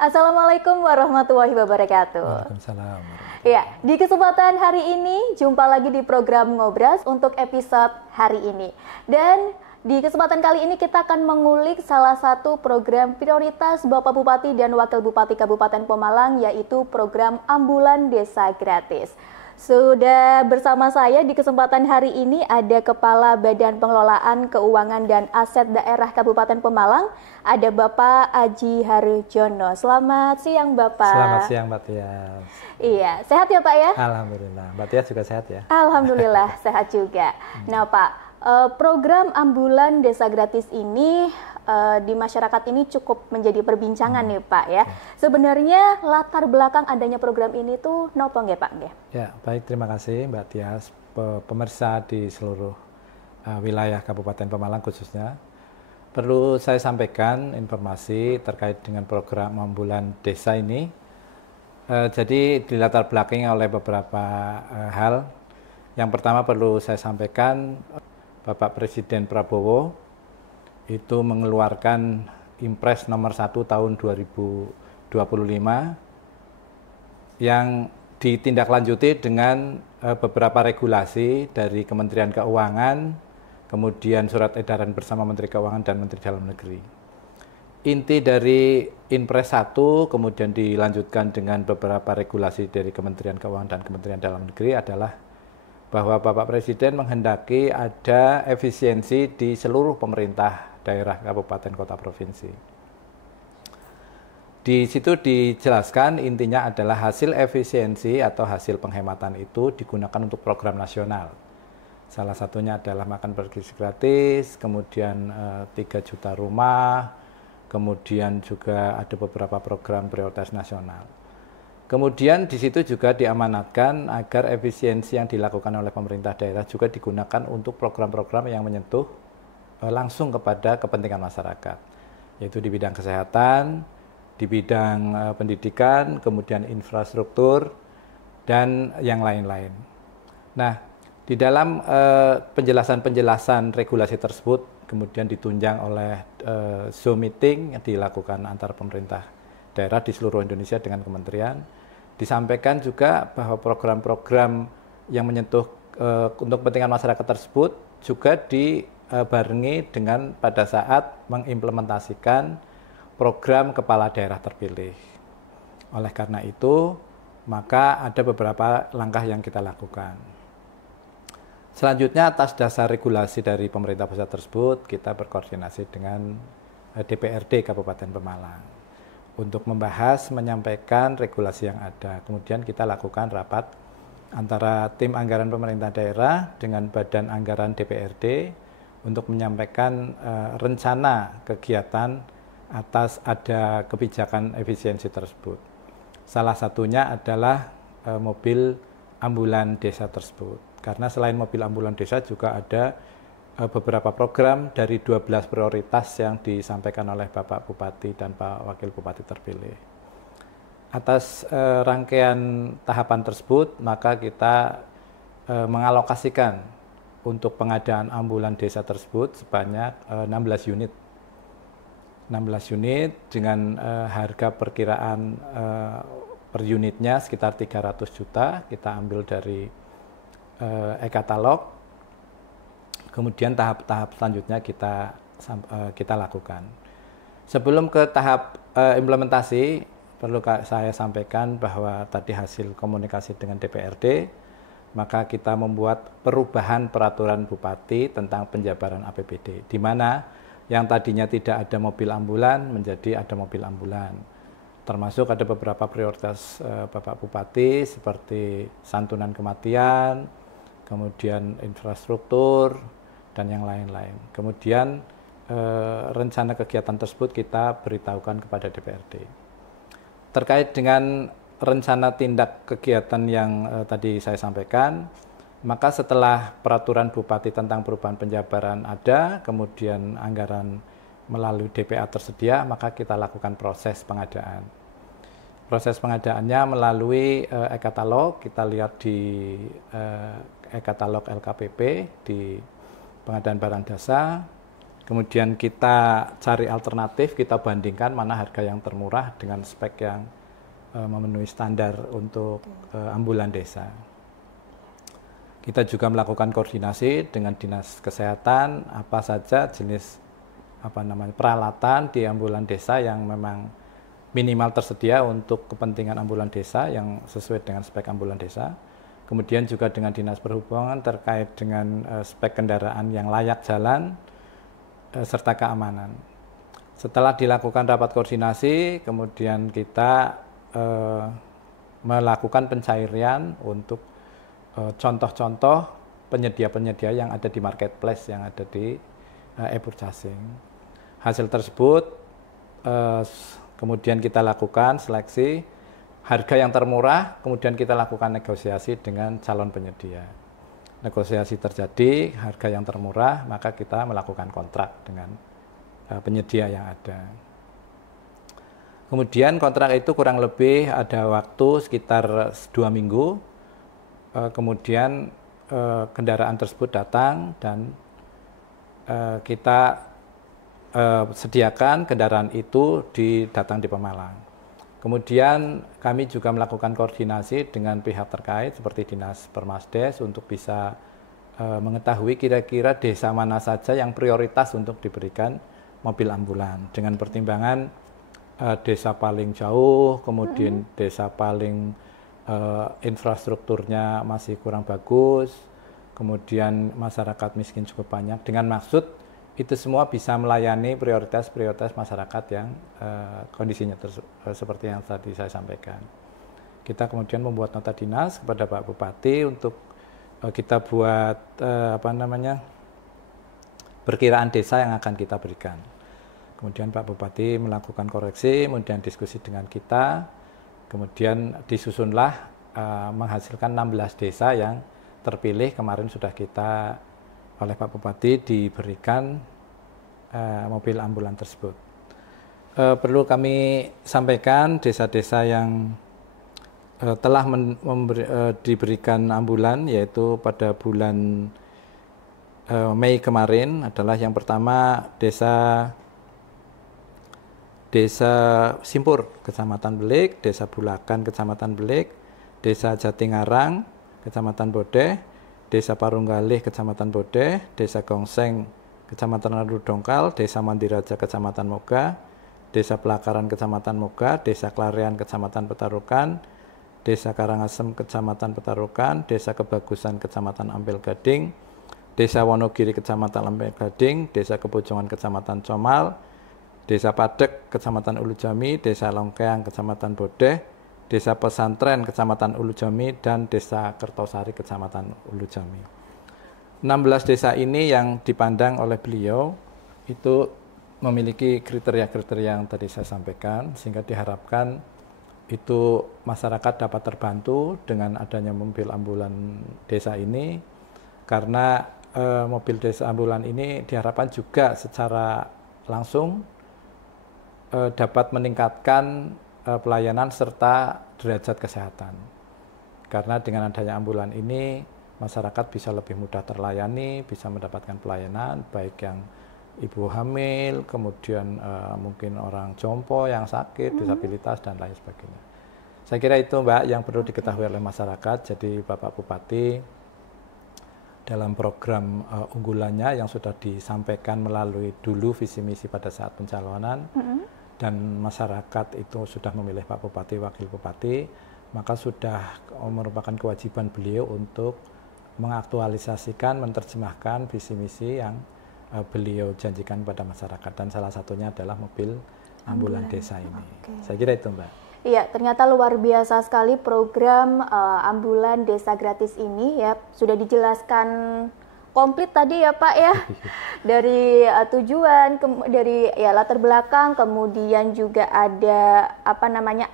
Assalamualaikum warahmatullahi wabarakatuh. Waalaikumsalam. Ya, di kesempatan hari ini jumpa lagi di program Ngobras untuk episode hari ini. Dan di kesempatan kali ini kita akan mengulik salah satu program prioritas Bapak Bupati dan Wakil Bupati Kabupaten Pemalang, yaitu program Ambulan Desa Gratis. Sudah bersama saya di kesempatan hari ini ada Kepala Badan Pengelolaan Keuangan dan Aset Daerah Kabupaten Pemalang, ada Bapak Aji Harjono. Selamat siang Bapak. Selamat siang Mbak Tias. Iya, sehat ya Pak ya? Alhamdulillah. Mbak Tias juga sehat ya? Alhamdulillah sehat juga. Nah Pak, program Ambulan Desa Gratis ini di masyarakat ini cukup menjadi perbincangan nih Pak ya. Sebenarnya latar belakang adanya program ini tuh nopo nggih Pak nggih? Ya, baik, terima kasih Mbak Tias. Pemirsa di seluruh wilayah Kabupaten Pemalang khususnya, perlu saya sampaikan informasi terkait dengan program Ambulan Desa ini. Jadi dilatar belakangi oleh beberapa hal. Yang pertama perlu saya sampaikan, Bapak Presiden Prabowo itu mengeluarkan Impres nomor 1 tahun 2025 yang ditindaklanjuti dengan beberapa regulasi dari Kementerian Keuangan, kemudian surat edaran bersama Menteri Keuangan dan Menteri Dalam Negeri. Inti dari Impres 1 kemudian dilanjutkan dengan beberapa regulasi dari Kementerian Keuangan dan Kementerian Dalam Negeri adalah bahwa Bapak Presiden menghendaki ada efisiensi di seluruh pemerintah daerah, kabupaten, kota, provinsi. Di situ dijelaskan intinya adalah hasil efisiensi atau hasil penghematan itu digunakan untuk program nasional. Salah satunya adalah makan bergizi gratis, kemudian 3 juta rumah, kemudian juga ada beberapa program prioritas nasional. Kemudian di situ juga diamanatkan agar efisiensi yang dilakukan oleh pemerintah daerah juga digunakan untuk program-program yang menyentuh langsung kepada kepentingan masyarakat, yaitu di bidang kesehatan, di bidang pendidikan, kemudian infrastruktur, dan yang lain-lain. Nah, di dalam penjelasan-penjelasan regulasi tersebut kemudian ditunjang oleh Zoom meeting yang dilakukan antara pemerintah daerah di seluruh Indonesia dengan kementerian. Disampaikan juga bahwa program-program yang menyentuh untuk kepentingan masyarakat tersebut juga dibarengi dengan pada saat mengimplementasikan program kepala daerah terpilih. Oleh karena itu, maka ada beberapa langkah yang kita lakukan. Selanjutnya, atas dasar regulasi dari pemerintah pusat tersebut, kita berkoordinasi dengan DPRD Kabupaten Pemalang untuk membahas, menyampaikan regulasi yang ada. Kemudian kita lakukan rapat antara tim anggaran pemerintah daerah dengan badan anggaran DPRD untuk menyampaikan rencana kegiatan atas ada kebijakan efisiensi tersebut. Salah satunya adalah mobil ambulan desa tersebut. Karena selain mobil ambulan desa juga ada beberapa program dari 12 prioritas yang disampaikan oleh Bapak Bupati dan Pak Wakil Bupati terpilih. Atas rangkaian tahapan tersebut, maka kita mengalokasikan untuk pengadaan ambulan desa tersebut sebanyak 16 unit. 16 unit dengan harga perkiraan per unitnya sekitar 300 juta, kita ambil dari e-katalog. Kemudian tahap-tahap selanjutnya kita lakukan. Sebelum ke tahap implementasi, perlu saya sampaikan bahwa tadi hasil komunikasi dengan DPRD, maka kita membuat perubahan peraturan Bupati tentang penjabaran APBD, di mana yang tadinya tidak ada mobil ambulan menjadi ada mobil ambulan. Termasuk ada beberapa prioritas Bapak Bupati seperti santunan kematian, kemudian infrastruktur, dan yang lain-lain. Kemudian rencana kegiatan tersebut kita beritahukan kepada DPRD. Terkait dengan rencana tindak kegiatan yang tadi saya sampaikan, maka setelah peraturan Bupati tentang perubahan penjabaran ada, kemudian anggaran melalui DPA tersedia, maka kita lakukan proses pengadaan. Proses pengadaannya melalui e-katalog, kita lihat di e-katalog LKPP, di pengadaan barang jasa, Kemudian kita cari alternatif, kita bandingkan mana harga yang termurah dengan spek yang memenuhi standar untuk ambulan desa. Kita juga melakukan koordinasi dengan dinas kesehatan, apa saja jenis peralatan di ambulan desa yang memang minimal tersedia untuk kepentingan ambulan desa yang sesuai dengan spek ambulan desa. Kemudian juga dengan dinas perhubungan terkait dengan spek kendaraan yang layak jalan serta keamanan. Setelah dilakukan rapat koordinasi, kemudian kita melakukan pencairan untuk contoh-contoh penyedia-penyedia yang ada di marketplace, yang ada di e-purchasing. Hasil tersebut kemudian kita lakukan seleksi harga yang termurah, kemudian kita lakukan negosiasi dengan calon penyedia. Negosiasi terjadi, harga yang termurah, maka kita melakukan kontrak dengan penyedia yang ada. Kemudian kontrak itu kurang lebih ada waktu sekitar 2 minggu, kemudian kendaraan tersebut datang dan kita sediakan kendaraan itu datang di Pemalang. Kemudian kami juga melakukan koordinasi dengan pihak terkait seperti Dinas Permasdes untuk bisa mengetahui kira-kira desa mana saja yang prioritas untuk diberikan mobil ambulan dengan pertimbangan desa paling jauh, kemudian desa paling infrastrukturnya masih kurang bagus, kemudian masyarakat miskin cukup banyak, dengan maksud itu semua bisa melayani prioritas-prioritas masyarakat yang kondisinya seperti yang tadi saya sampaikan. Kita kemudian membuat nota dinas kepada Pak Bupati untuk kita buat perkiraan desa yang akan kita berikan. Kemudian Pak Bupati melakukan koreksi, kemudian diskusi dengan kita, kemudian disusunlah menghasilkan 16 desa yang terpilih. Kemarin sudah kita oleh Pak Bupati diberikan mobil ambulan tersebut. Perlu kami sampaikan desa-desa yang telah diberikan ambulan, yaitu pada bulan Mei kemarin adalah yang pertama Desa Simpur, Kecamatan Belik, Desa Bulakan, Kecamatan Belik, Desa Jatingarang, Kecamatan Bodeh, Desa Parunggalih, Kecamatan Bodeh, Desa Gongseng, Kecamatan Radu Dongkal, Desa Mandiraja, Kecamatan Moga, Desa Pelakaran, Kecamatan Moga, Desa Klarean, Kecamatan Petarukan, Desa Karangasem, Kecamatan Petarukan, Desa Kebagusan, Kecamatan Ampel Gading, Desa Wonogiri, Kecamatan Ampel Gading, Desa Kebojongan, Kecamatan Comal, Desa Padek, Kecamatan Ulujami, Desa Longkeang, Kecamatan Bodeh, Desa Pesantren, Kecamatan Ulujami, dan Desa Kertosari, Kecamatan Ulujami. 16 desa ini yang dipandang oleh beliau itu memiliki kriteria-kriteria yang tadi saya sampaikan, sehingga diharapkan itu masyarakat dapat terbantu dengan adanya mobil ambulan desa ini, karena mobil desa ambulan ini diharapkan juga secara langsung dapat meningkatkan pelayanan serta derajat kesehatan. Karena dengan adanya ambulan ini, masyarakat bisa lebih mudah terlayani, bisa mendapatkan pelayanan, baik yang ibu hamil, kemudian mungkin orang jompo yang sakit, disabilitas, dan lain sebagainya. Saya kira itu Mbak yang perlu diketahui oleh masyarakat. Jadi Bapak Bupati dalam program unggulannya yang sudah disampaikan melalui dulu visi misi pada saat pencalonan, dan masyarakat itu sudah memilih Pak Bupati, Wakil Bupati, maka sudah merupakan kewajiban beliau untuk mengaktualisasikan, menerjemahkan visi misi yang beliau janjikan pada masyarakat, dan salah satunya adalah mobil ambulan desa ini. Saya kira itu Mbak. Iya, ternyata luar biasa sekali program ambulan desa gratis ini ya, sudah dijelaskan komplit tadi ya Pak ya, dari tujuan, dari ya latar belakang, kemudian juga ada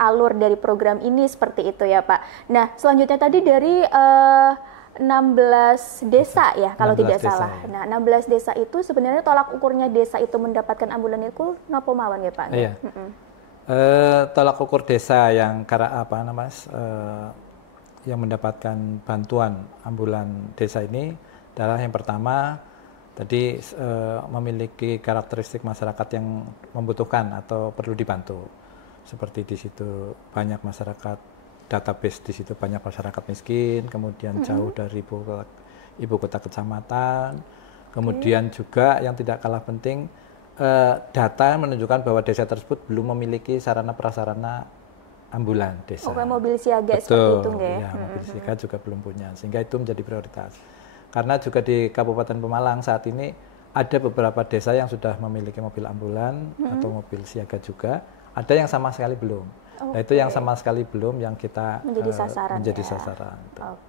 alur dari program ini seperti itu ya Pak. Nah selanjutnya tadi dari 16 desa ya kalau tidak salah. Ya. Nah 16 desa itu sebenarnya tolak ukurnya desa itu mendapatkan ambulan itu napa mawon ya Pak? Iya. Tolak ukur desa yang yang mendapatkan bantuan ambulan desa ini adalah yang pertama Tadi memiliki karakteristik masyarakat yang membutuhkan atau perlu dibantu. Seperti di situ banyak masyarakat, database di situ banyak masyarakat miskin, kemudian jauh dari ibu kota kecamatan, kemudian juga yang tidak kalah penting, data menunjukkan bahwa desa tersebut belum memiliki sarana prasarana ambulan desa. Kayak mobil siaga Betul, seperti itu nggak ya? Ya, mobil siaga juga belum punya, sehingga itu menjadi prioritas. Karena juga di Kabupaten Pemalang saat ini ada beberapa desa yang sudah memiliki mobil ambulan atau mobil siaga juga, ada yang sama sekali belum. Nah itu yang sama sekali belum yang kita menjadi sasaran. Sasaran.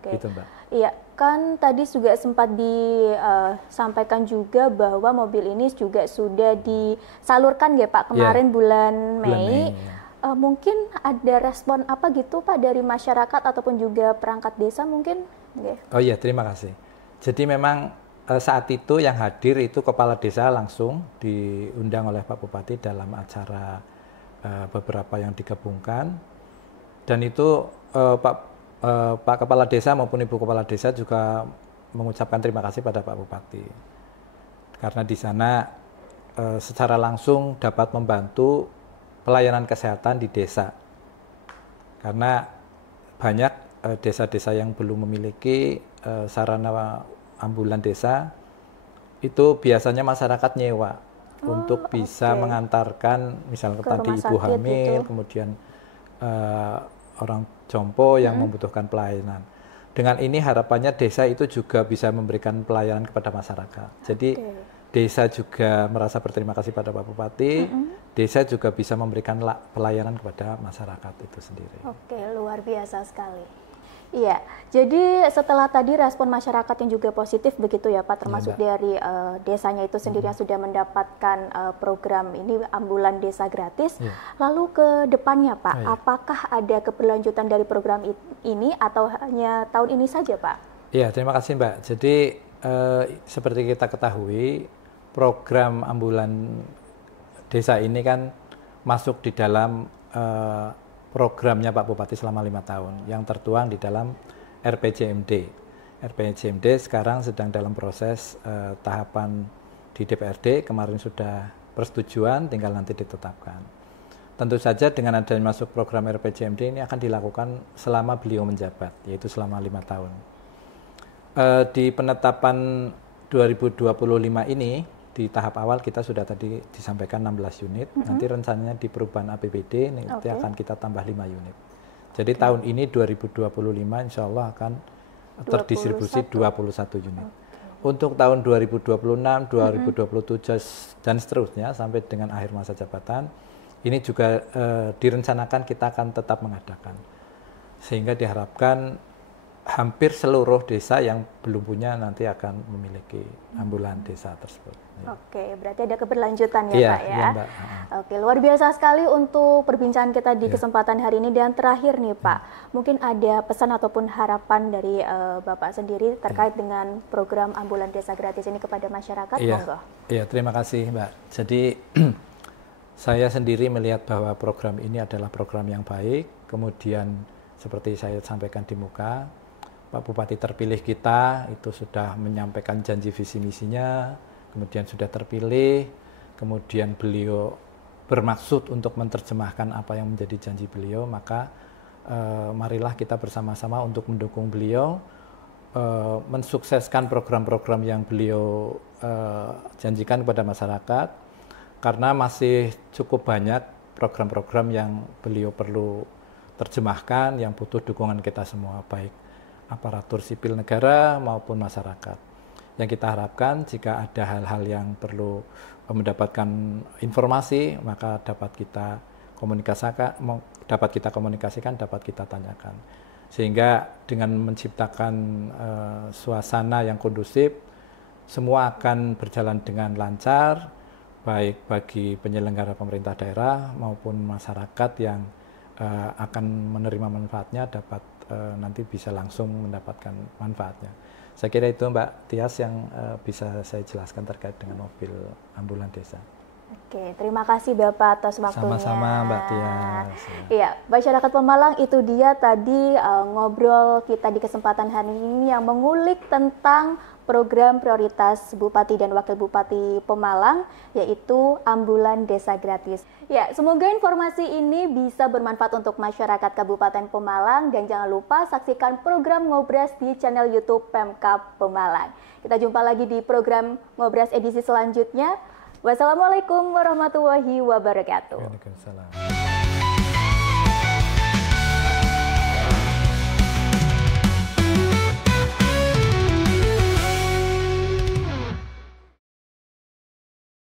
Gitu, Mbak. Iya, kan tadi juga sempat disampaikan juga bahwa mobil ini juga sudah disalurkan ya Pak kemarin bulan Mei. Ya. Mungkin ada respon apa gitu Pak dari masyarakat ataupun juga perangkat desa mungkin? Okay. Oh iya, terima kasih. Jadi memang saat itu yang hadir itu kepala desa langsung diundang oleh Pak Bupati dalam acara beberapa yang digabungkan, dan itu Pak Kepala Desa maupun Ibu Kepala Desa juga mengucapkan terima kasih pada Pak Bupati karena di sana secara langsung dapat membantu pelayanan kesehatan di desa, karena banyak desa-desa yang belum memiliki sarana ambulan desa, itu biasanya masyarakat nyewa untuk bisa mengantarkan misalnya tadi ibu hamil, kemudian orang jompo yang membutuhkan pelayanan. Dengan ini harapannya desa itu juga bisa memberikan pelayanan kepada masyarakat. Jadi desa juga merasa berterima kasih pada Pak Bupati, desa juga bisa memberikan pelayanan kepada masyarakat itu sendiri. Oke, luar biasa sekali. Iya, jadi setelah tadi respon masyarakat yang juga positif begitu ya Pak, termasuk dari desanya itu sendiri yang sudah mendapatkan program ini ambulan desa gratis. Lalu ke depannya Pak, apakah ada keberlanjutan dari program ini atau hanya tahun ini saja Pak? Iya, terima kasih Mbak. Jadi seperti kita ketahui, program ambulan desa ini kan masuk di dalam programnya Pak Bupati selama 5 tahun yang tertuang di dalam RPJMD. RPJMD sekarang sedang dalam proses tahapan di DPRD, kemarin sudah persetujuan, tinggal nanti ditetapkan. Tentu saja dengan adanya masuk program RPJMD ini akan dilakukan selama beliau menjabat, yaitu selama 5 tahun. Di penetapan 2025 ini, di tahap awal kita sudah tadi disampaikan 16 unit, nanti rencananya di perubahan APBD nanti akan kita tambah 5 unit. Jadi tahun ini 2025 insya Allah akan terdistribusi 21 unit. Untuk tahun 2026, 2027 dan seterusnya sampai dengan akhir masa jabatan, ini juga direncanakan kita akan tetap mengadakan. Sehingga diharapkan hampir seluruh desa yang belum punya nanti akan memiliki ambulan desa tersebut. Oke, berarti ada keberlanjutan ya Pak ya? Iya, Mbak. Oke, luar biasa sekali untuk perbincangan kita di kesempatan hari ini. Dan terakhir nih Pak, mungkin ada pesan ataupun harapan dari Bapak sendiri terkait dengan program ambulan desa gratis ini kepada masyarakat, monggo. Iya, terima kasih Mbak. Jadi saya sendiri melihat bahwa program ini adalah program yang baik, kemudian seperti saya sampaikan di muka, Pak Bupati terpilih kita itu sudah menyampaikan janji visi misinya, kemudian sudah terpilih, kemudian beliau bermaksud untuk menerjemahkan apa yang menjadi janji beliau, maka marilah kita bersama-sama untuk mendukung beliau, mensukseskan program-program yang beliau janjikan kepada masyarakat, karena masih cukup banyak program-program yang beliau perlu terjemahkan, yang butuh dukungan kita semua, baik aparatur sipil negara maupun masyarakat. Yang kita harapkan jika ada hal-hal yang perlu mendapatkan informasi, maka dapat kita komunikasikan, dapat kita tanyakan. Sehingga dengan menciptakan suasana yang kondusif, semua akan berjalan dengan lancar, baik bagi penyelenggara pemerintah daerah maupun masyarakat yang akan menerima manfaatnya dapat nanti bisa langsung mendapatkan manfaatnya. Saya kira itu Mbak Tias yang bisa saya jelaskan terkait dengan mobil ambulan desa. Oke, terima kasih Bapak atas waktunya. Sama-sama Mbak Tia. Iya, masyarakat Pemalang itu dia tadi ngobrol kita di kesempatan hari ini yang mengulik tentang program prioritas Bupati dan Wakil Bupati Pemalang, yaitu Ambulan Desa Gratis. Ya, semoga informasi ini bisa bermanfaat untuk masyarakat Kabupaten Pemalang dan jangan lupa saksikan program Ngobras di channel YouTube Pemkab Pemalang. Kita jumpa lagi di program Ngobras edisi selanjutnya. Wassalamualaikum warahmatullahi wabarakatuh. Waalaikumsalam.